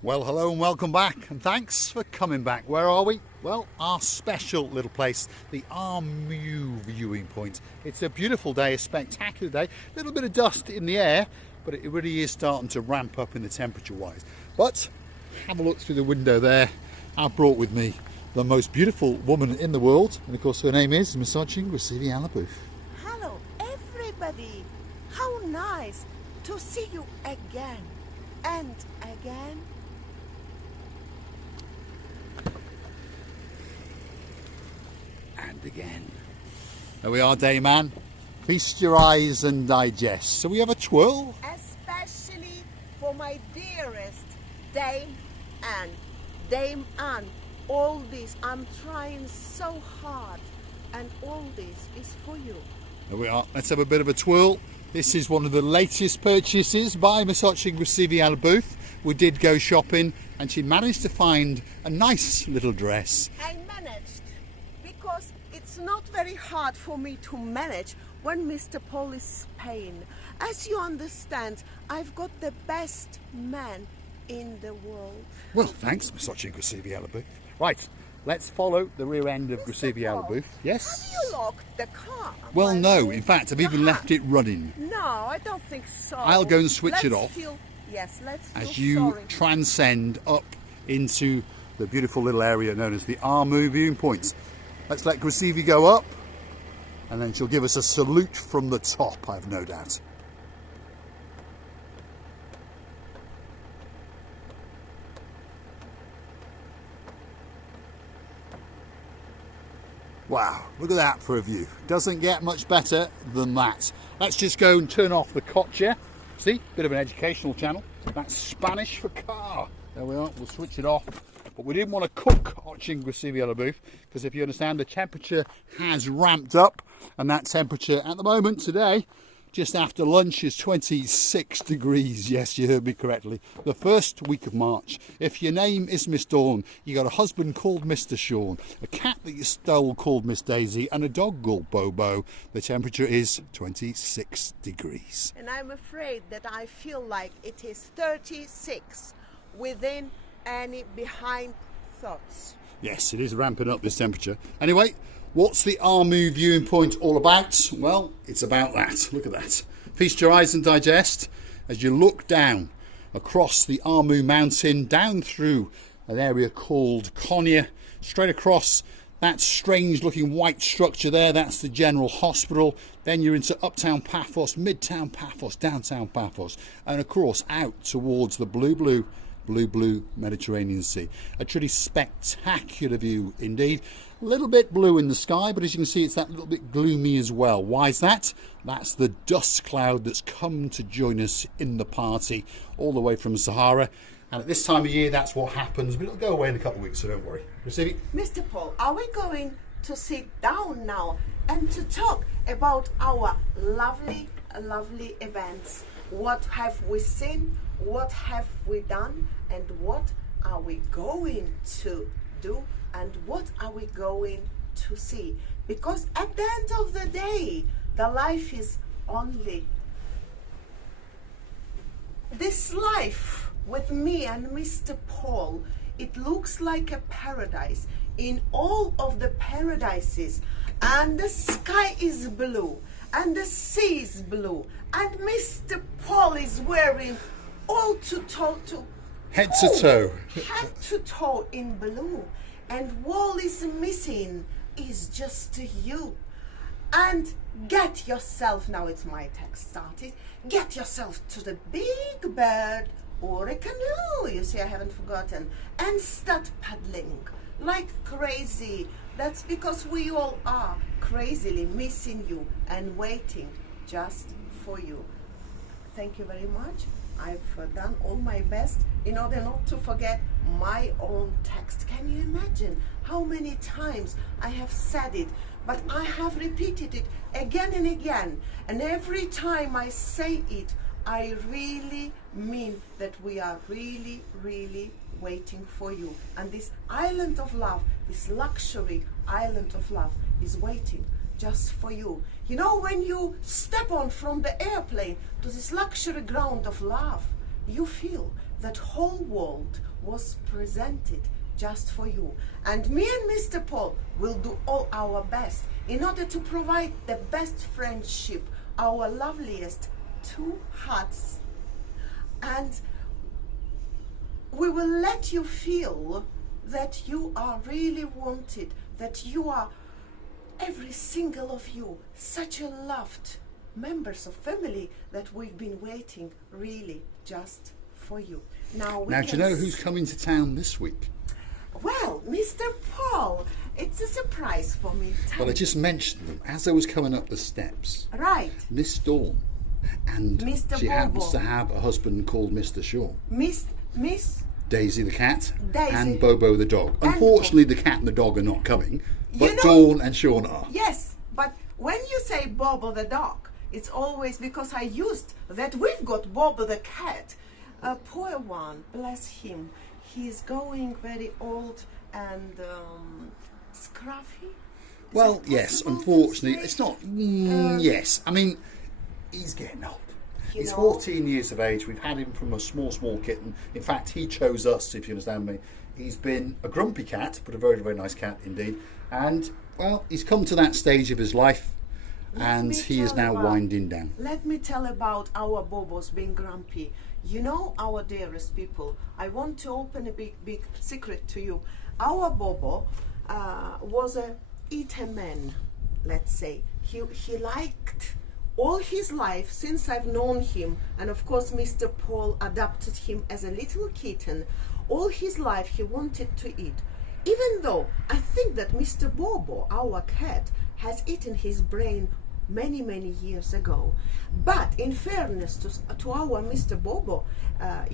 Well, hello and welcome back, and thanks for coming back. Where are we? Well, our special little place, the Armu viewing point. It's a beautiful day, a spectacular day. A little bit of dust in the air, but it really is starting to ramp up in the temperature-wise. But have a look through the window there. I've brought with me the most beautiful woman in the world, and of course her name is Misochin Gracili. Hello, everybody. How nice to see you again and again. And again. There we are, Dayman. Feast your eyes and digest. So we have a twirl. Especially for my dearest Dame Anne. Dame Anne, all this, I'm trying so hard, and all this is for you. There we are. Let's have a bit of a twirl. This is one of the latest purchases by Misochin Gracili. We did go shopping, and she managed to find a nice little dress. I managed, because it's not very hard for me to manage when Mr. Paul is paying. As you understand, I've got the best man in the world. Well, thanks, Misochin Gracili. Right, let's follow the rear end of Gracili. Yes? Have you locked the car? Well, no. In fact, I've even left it running. No, I don't think so. I'll go and switch it off. Let's feel as you sorry. transcend up into the beautiful little area known as the Armu viewing point. Let's let Gracili go up, and then she'll give us a salute from the top, I've no doubt. Wow, look at that for a view. Doesn't get much better than that. Let's just go and turn off the coche. See, bit of an educational channel. That's Spanish for car. There we are, we'll switch it off. But we didn't want to cook Misochin Gracili because if you understand, the temperature has ramped up, and that temperature at the moment today, just after lunch, is 26 degrees. Yes, you heard me correctly. The first week of March. If your name is Miss Dawn, you got a husband called Mr. Sean, a cat that you stole called Miss Daisy, and a dog called Bobo, the temperature is 26 degrees. And I'm afraid that I feel like it is 36 within any behind thoughts. Yes, it is ramping up, this temperature. Anyway, what's the Armu viewing point all about? Well, it's about that. Look at that. Feast your eyes and digest as you look down across the Armu mountain, down through an area called Konya, straight across that strange looking white structure there. That's the General Hospital. Then you're into uptown Paphos, midtown Paphos, downtown Paphos, and of course out towards the blue Mediterranean Sea. A truly spectacular view indeed. A little bit blue in the sky, but as you can see, it's that little bit gloomy as well. Why is that? That's the dust cloud that's come to join us in the party all the way from Sahara. And at this time of year, that's what happens. But it'll go away in a couple of weeks, so don't worry. Gracili? Mr. Paul, are we going to sit down now and to talk about our lovely events? What have we seen? What have we done? And what are we going to do? And what are we going to see? Because at the end of the day, the life is only this life with me and Mr. Paul. It looks like a paradise in all of the paradises, and the sky is blue and the sea is blue, and Mr. Paul is wearing all head to toe in blue, and what is missing is just you. And get yourself, now it's my text started, get yourself to the big bird or a canoe, you see I haven't forgotten, and start paddling like crazy. That's because we all are crazily missing you and waiting just for you. Thank you very much. I've done all my best in order not to forget my own text. Can you imagine how many times I have said it? But I have repeated it again and again. And every time I say it, I really mean that we are really waiting for you. And this island of love, this luxury island of love is waiting just for you. You know, when you step on from the airplane to this luxury ground of love, you feel that whole world was presented just for you. And me and Mr. Paul will do all our best in order to provide the best friendship, our loveliest two hearts. And we will let you feel that you are really wanted, that you are, every single of you, such a loved members of family that we've been waiting really just for you. Now do you know who's coming to town this week? Well, Mr. Paul, it's a surprise for me. Well, I just mentioned them as I was coming up the steps. Right. Miss Dawn. And Mr. she happens Bobo. to have a husband called Mr. Shaw. Miss Daisy the cat Daisy. and Bobo the dog. And Unfortunately, the cat and the dog are not coming, but You know- Dawn and Sean are. Yes, but when you say Bobo the dog, it's always because I used that we've got Bobo the cat. A poor one, bless him. He's going very old and scruffy. Is Well, it yes, possible to unfortunately, say? it's not. Yes, I mean, he's getting old. You He's know? 14 years of age. We've had him from a small kitten. In fact, he chose us, if you understand me. He's been a grumpy cat, but a very, very nice cat indeed. And, well, he's come to that stage of his life, and me he is tell now about- winding down. Let me tell about our Bobos being grumpy. You know, our dearest people, I want to open a big secret to you. Our Bobo was a eater man, let's say. He liked all his life, since I've known him, and of course Mr. Paul adopted him as a little kitten, all his life he wanted to eat. Even though I think that Mr. Bobo, our cat, has eaten his brain many years ago. But in fairness to our Mr. Bobo,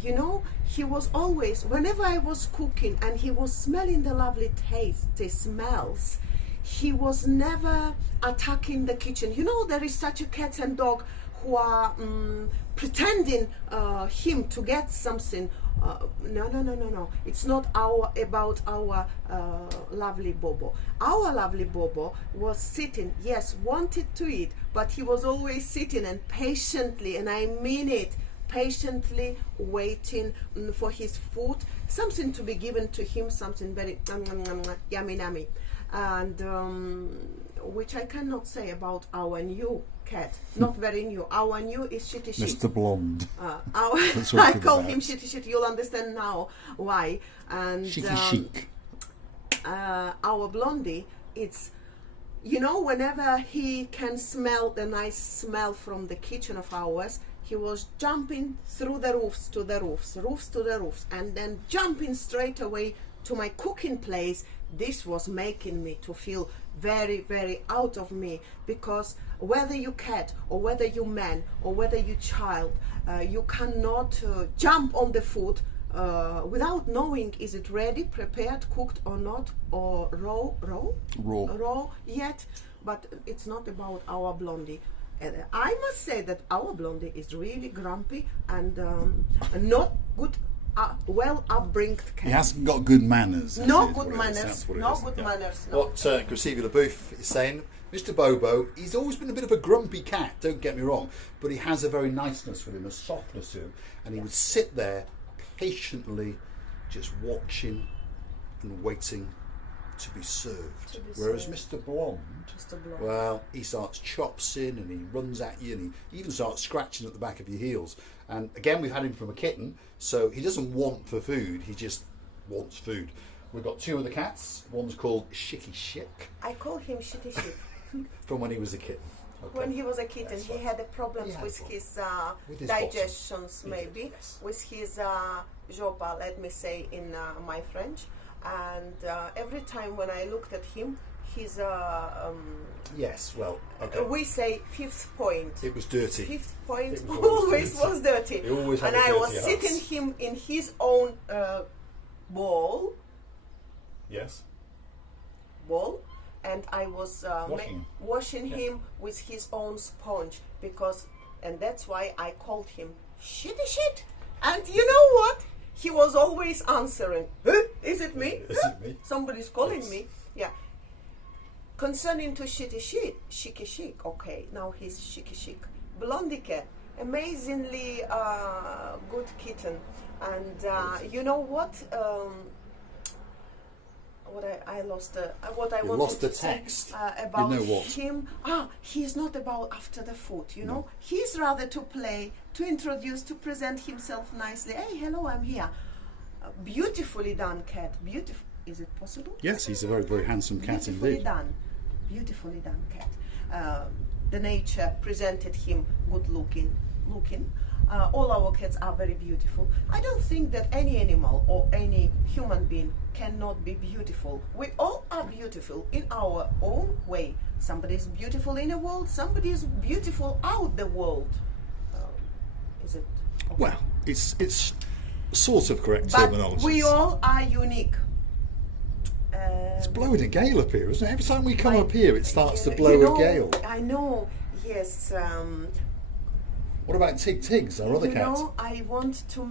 you know, he was always, whenever I was cooking and he was smelling the lovely tasty smells, he was never attacking the kitchen. You know, there is such a cat and dog who are pretending him to get something. No. It's not about our lovely Bobo. Our lovely Bobo was sitting, yes, wanted to eat, but he was always sitting and patiently, and I mean it, patiently waiting for his food, something to be given to him, something very yummy, and which I cannot say about our new cat. Not very new. Our new is Shitty Shit. Mr. Blonde. I call him Shitty Shit. You'll understand now why. And Chic. our Blondie, it's, you know, whenever he can smell the nice smell from the kitchen of ours, he was jumping through the roofs to the roofs, and then jumping straight away to my cooking place. This was making me to feel very out of me, because whether you cat or whether you man or whether you child, you cannot jump on the food without knowing is it ready, prepared, cooked or not, or raw yet. But it's not about our Blondie. I must say that our Blondie is really grumpy and not good. Well upbringed cat. He hasn't got good manners. No That's good what it is. manners. That's what it No is. good Yeah. manners. No. What Grisivia LaBouffe is saying, Mr. Bobo, he's always been a bit of a grumpy cat, don't get me wrong, but he has a very niceness with him, a softness to him, and he would sit there patiently just watching and waiting to be served. Whereas Mr. Blonde, well, he starts chops in and he runs at you and he even starts scratching at the back of your heels. And again, we've had him from a kitten, so he doesn't want for food, he just wants food. We've got two of the cats. One's called Shicky Shick. I call him Shitty Shit. From when he was a kitten. Okay. When he was a kitten, That's he right. had the problems He had with problems. his, With his digestions, bottom. maybe, Yes. with his jopa, let me say in my French. And every time when I looked at him, his Yes, well, okay. we say fifth point. It was dirty. Fifth point It was always dirty. was dirty. He always had And a I was dirty sitting house. him in his own bowl, and I was washing him with his own sponge, because, and that's why I called him Shitty Shit. And you know what? He was always answering, huh? Is it me? Is it me? Somebody's calling Yes. me. Yeah. Concerning to Shitty Shit, Shicky Chic, okay, now he's Shicky Chic. Blondie cat, amazingly good kitten. And you know what? I lost what I You wanted lost the to say, text. about You know what? him. He's not about after the food, you know. He's rather to play, to introduce, to present himself nicely. Hey, hello, I'm here. Beautifully done, cat. Beautiful. Is it possible? Yes, he's a very, very handsome cat Beautifully indeed. done. Beautifully done, cat. The nature presented him good looking. All our cats are very beautiful. I don't think that any animal or any human being cannot be beautiful. We all are beautiful in our own way. Somebody is beautiful in the world, somebody is beautiful out the world. Is it? Okay. Well, it's sort of correct But terminology. we all are unique. It's blowing a gale up here, isn't it? Every time we come up here, it starts to You blow know, a gale. I know, yes. What about Tig-Tigs, our other You cat? know, I want to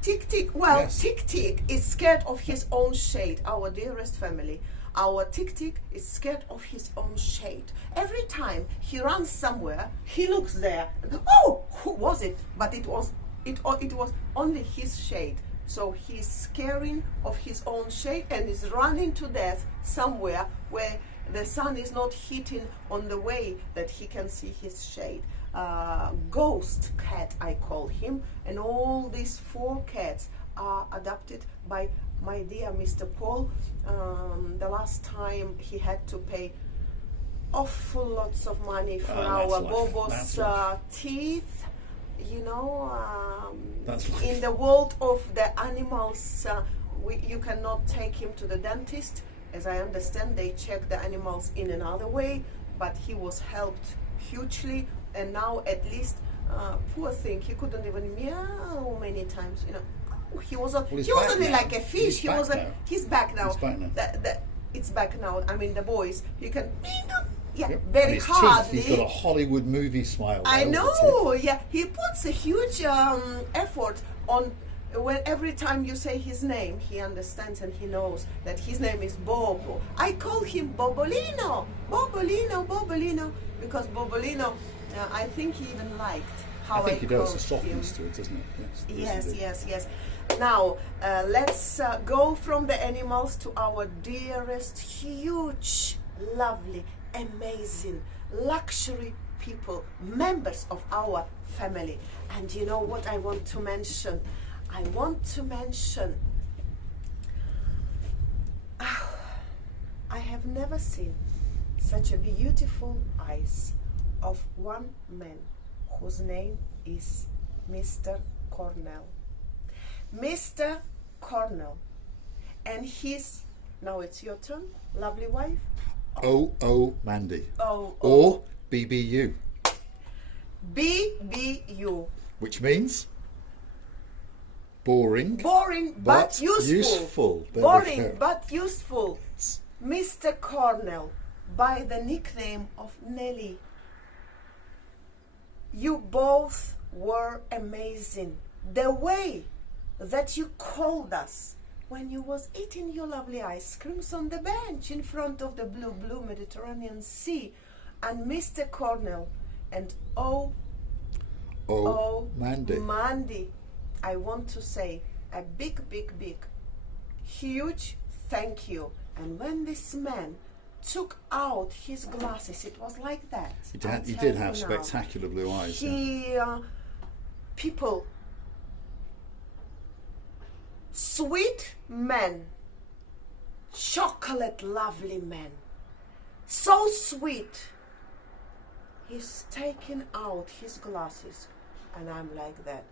Tick-Tick. Well, Yes. Tick-Tick is scared of his own shade, our dearest family. Our Tick-Tick is scared of his own shade. Every time he runs somewhere, he looks there. And, oh, who was it? But it was only his shade. So he's scaring of his own shade and is running to death somewhere where the sun is not hitting on the way that he can see his shade. Ghost cat, I call him, and all these 4 cats are adopted by my dear Mr. Paul. The last time he had to pay awful lots of money for our that's life. Bobo's That's life. teeth. You know, That's life. in the world of the animals, you cannot take him to the dentist. As I understand, they check the animals in another way, but he was helped hugely. And now at least, poor thing, he couldn't even meow many times. You know, he was he's he was back only now. like a fish. He's back now. He's back now. He's back now. It's back now. I mean, the boys, you can Yep. And very his hardly. teeth, he's got a Hollywood movie smile. I there, know, yeah. He puts a huge effort on when every time you say his name, he understands and he knows that his name is Bobo. I call him Bobolino, because Bobolino, I think he even liked how I think he does. called A softness him. to it, doesn't it? Yes. Now, let's go from the animals to our dearest, huge, lovely, amazing, luxury people, members of our family. And you know what I want to mention? I have never seen such a beautiful eyes of one man whose name is Mr. Cornell. Mr. Cornell. And his, now it's your turn, lovely wife. O Mandy. Oh, Or BBU. BBU. Which means boring. Boring but useful. There we Boring go. but useful. Mr. Cornell, by the nickname of Nelly. You both were amazing. The way that you called us when you was eating your lovely ice creams on the bench in front of the blue Mediterranean Sea. And Mr. Cornell and Mandy, I want to say a big, huge thank you. And when this man took out his glasses, it was like that. He did have spectacular blue eyes. People, sweet men, chocolate lovely men, so sweet. He's taking out his glasses, and I'm like that.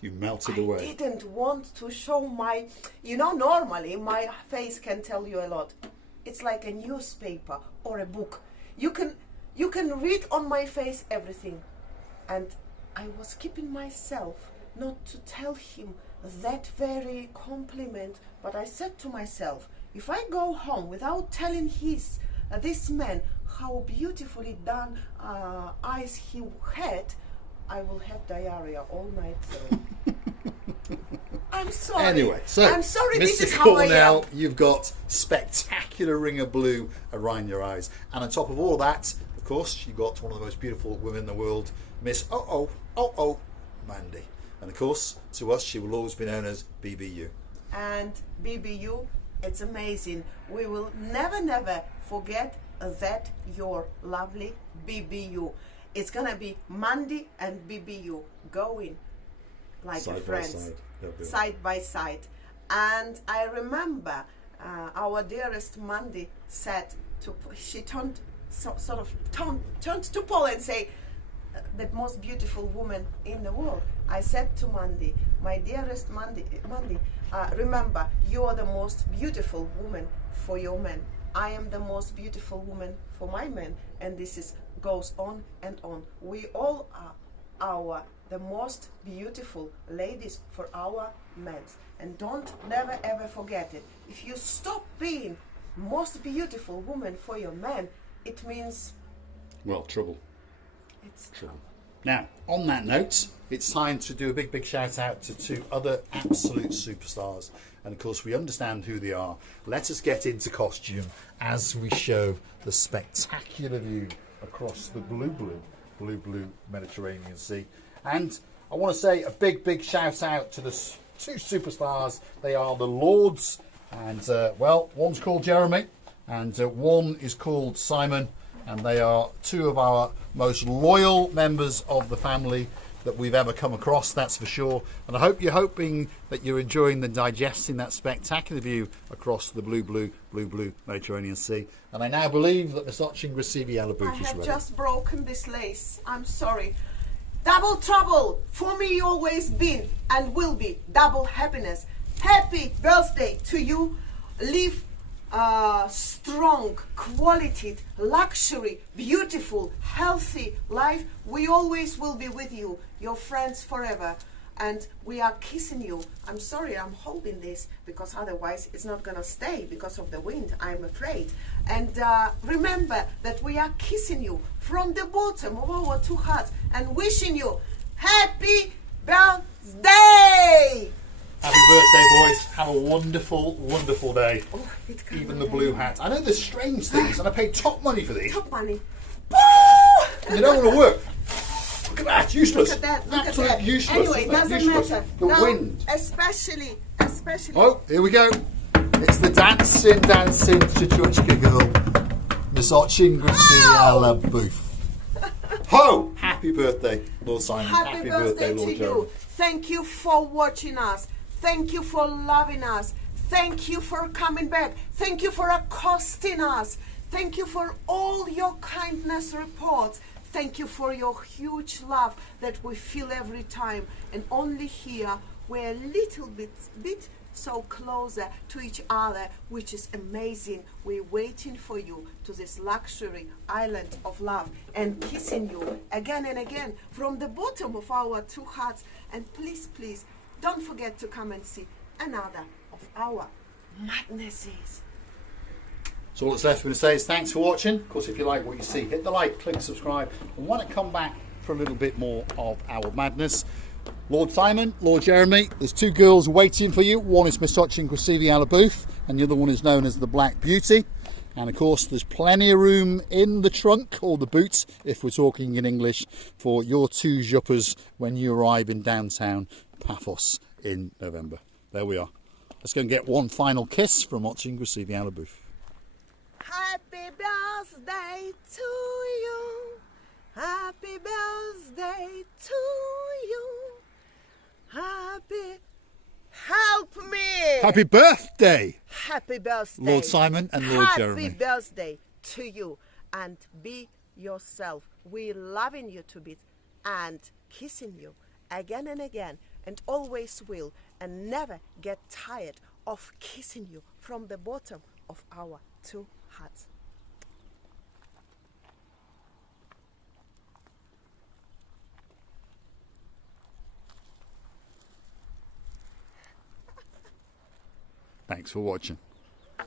You melted I away. didn't want to show my, normally my face can tell you a lot. It's like a newspaper or a book. You can read on my face everything. And I was keeping myself not to tell him that very compliment, but I said to myself, if I go home without telling this man how beautifully done eyes he had, I will have diarrhea all night through. I'm sorry. Anyway, so I'm sorry. This Mr. is how I am. Cornell, you've got spectacular ring of blue around your eyes, and on top of all that, of course, you got one of the most beautiful women in the world, Miss Mandy. And of course, to us, she will always be known as BBU. And BBU, it's amazing. We will never forget that your lovely BBU. It's gonna be Mandy and BBU going like Side by friends, side. They'll be- side by side. And I remember our dearest Mandy said she turned turned to Paul and say, the most beautiful woman in the world. I said to Mandy, my dearest Mandy, remember, you are the most beautiful woman for your men. I am the most beautiful woman for my men, and this goes on and on. We all are the most beautiful ladies for our men, and don't never ever forget it. If you stop being most beautiful woman for your men, it means Well, trouble. it's Trouble. Now, on that note, it's time to do a big shout out to two other absolute superstars. And of course, we understand who they are. Let us get into costume as we show the spectacular view across the blue Mediterranean Sea. And I want to say a big shout out to the two superstars. They are the Lords. And, well, one's called Jeremy and one is called Simon. And they are two of our most loyal members of the family that we've ever come across, that's for sure. And I hope you're hoping that you're enjoying the digesting that spectacular view across the blue Mediterranean Sea. And I now believe that Miss Ochin Grasivi Alabouf I is have ready. just broken this lace. I'm sorry. Double trouble. For me, always been and will be double happiness. Happy birthday to you. Live strong, quality, luxury, beautiful, healthy life. We always will be with you, your friends forever. And we are kissing you. I'm sorry, I'm holding this because otherwise it's not gonna stay because of the wind, I'm afraid. And remember that we are kissing you from the bottom of our two hearts and wishing you happy birthday! Happy birthday, boys. Have a wonderful day. Oh, it can Even the blue hat. I know there's strange things, and I paid top money for these. Top money. And they don't want to work. Look at that, useless. Look at that, look Absolute at that. useless. Anyway, isn't it? doesn't Useless. matter. The Now, wind. Especially. Oh, here we go. It's the dancing Chuchuchka girl. Miss Ochin Grasivi Alabouf. Ho! Happy birthday, Lord Simon. Happy birthday Lord to Jeremy. you. Thank you for watching us. Thank you for loving us. Thank you for coming back. Thank you for accosting us. Thank you for all your kindness reports. Thank you for your huge love that we feel every time. And only here we're a little bit so closer to each other, which is amazing. We're waiting for you to this luxury island of love and kissing you again and again from the bottom of our two hearts. And please, don't forget to come and see another of our madnesses. So all that's left for me to say is thanks for watching. Of course, if you like what you see, hit the like, click subscribe, and want to come back for a little bit more of our madness. Lord Simon, Lord Jeremy, there's two girls waiting for you. One is Miss Ochin Grasivi Alabouf, and the other one is known as the Black Beauty. And of course, there's plenty of room in the trunk, or the boot, if we're talking in English, for your two juppers when you arrive in downtown Paphos in November. There we are. Let's go and get one final kiss from Ochin Grasivi Alabouf. Happy birthday to you. Happy birthday to you. Help me. Happy birthday, Happy birthday. Lord Simon and Lord Jeremy. Happy birthday to you. And be yourself. We're loving you to bits and kissing you again and again, and always will, and never get tired of kissing you from the bottom of our two hearts. Thanks for watching.